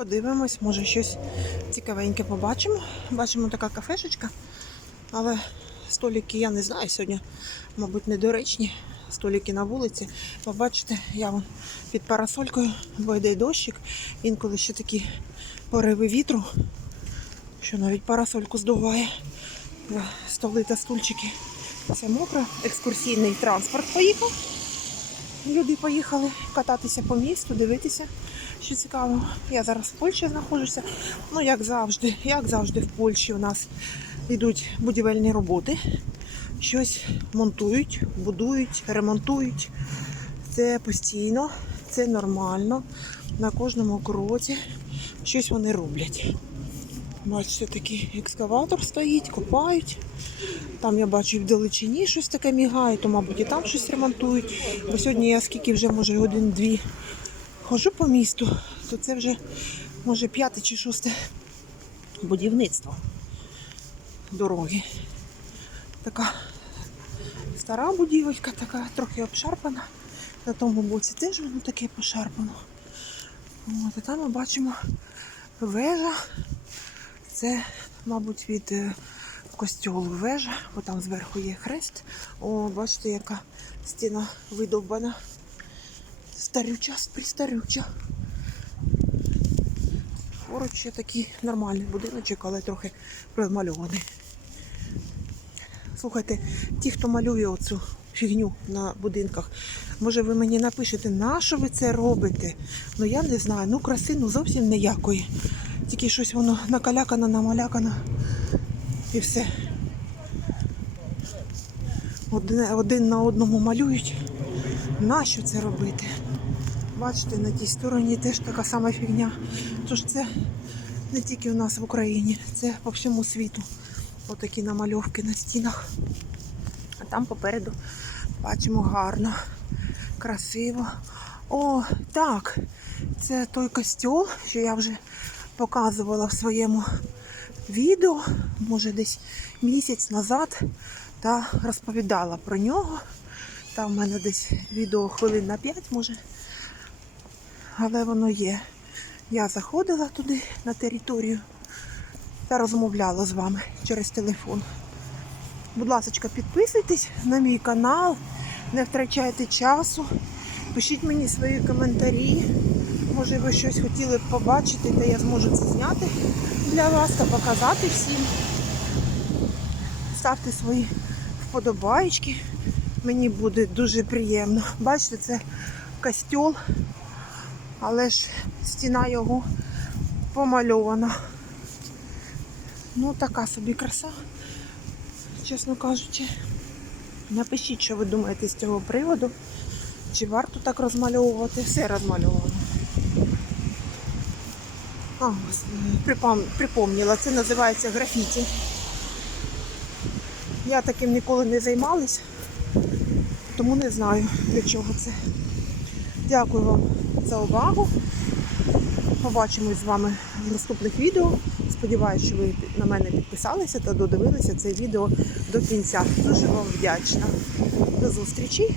Подивимось, може щось цікавеньке побачимо. Бачимо така кафешечка, але столики я не знаю сьогодні, мабуть, недоречні. Столики на вулиці. Побачите, я вон під парасолькою, бо йде дощик. Інколи ще такі пориви вітру, що навіть парасольку здуває. Столи та стульчики. Все мокро. Екскурсійний транспорт поїхав. Люди поїхали кататися по місту, дивитися, що цікаво. Я зараз в Польщі знаходжуся. Ну, як завжди, як завжди, в Польщі у нас йдуть будівельні роботи. Щось монтують, будують, ремонтують. Це постійно, це нормально. На кожному кроці щось вони роблять. Бачите, такий екскаватор стоїть, копають. Там я бачу в далечині щось таке мігає, то, мабуть, і там щось ремонтують. Бо сьогодні я скільки вже, може, годин-дві ходжу по місту, то це вже, може, п'яте чи шосте будівництво дороги. Така стара будівелька, така трохи обшарпана. На тому боці теж воно таке пошарпано. От, і там ми бачимо вежа. Це, мабуть, від е, костьолу вежа, бо там зверху є хрест. О, бачите, яка стіна видовбана. Старюча, пристарюча. Поруч ще такий нормальний будиночок, але трохи розмальований. Слухайте, ті, хто малює оцю фігню на будинках, може ви мені напишете, на що ви це робите? Ну я не знаю, ну краси ну зовсім ніякої. Тільки щось воно накалякано, намалякано і все. Один, один на одному малюють. Нащо це робити? Бачите, на тій стороні теж така сама фігня. Тож це не тільки у нас в Україні, це по всьому світу. Отакі намальовки на стінах. А там попереду бачимо гарно, красиво. О, так, це той костьол, що я вже показувала в своєму відео, може десь місяць назад, та розповідала про нього. Там в мене десь відео хвилин на 5, може. Але воно є. Я заходила туди на територію та розмовляла з вами через телефон. Будь ласка, підписуйтесь на мій канал, не втрачайте часу. Пишіть мені свої коментарі. Може ви щось хотіли б побачити, та я зможу це зняти для вас та показати всім. Ставте свої вподобайки. Мені буде дуже приємно. Бачите, це костьол, але ж стіна його помальована. Ну, така собі краса, чесно кажучи. Напишіть, що ви думаєте з цього приводу. Чи варто так розмальовувати? Все розмальовано. А, припом... припомніла, це називається графіті. Я таким ніколи не займалась, тому не знаю, для чого це. Дякую вам за увагу. Побачимось з вами в наступних відео. Сподіваюсь, що ви на мене підписалися та додивилися це відео до кінця. Дуже вам вдячна. До зустрічі!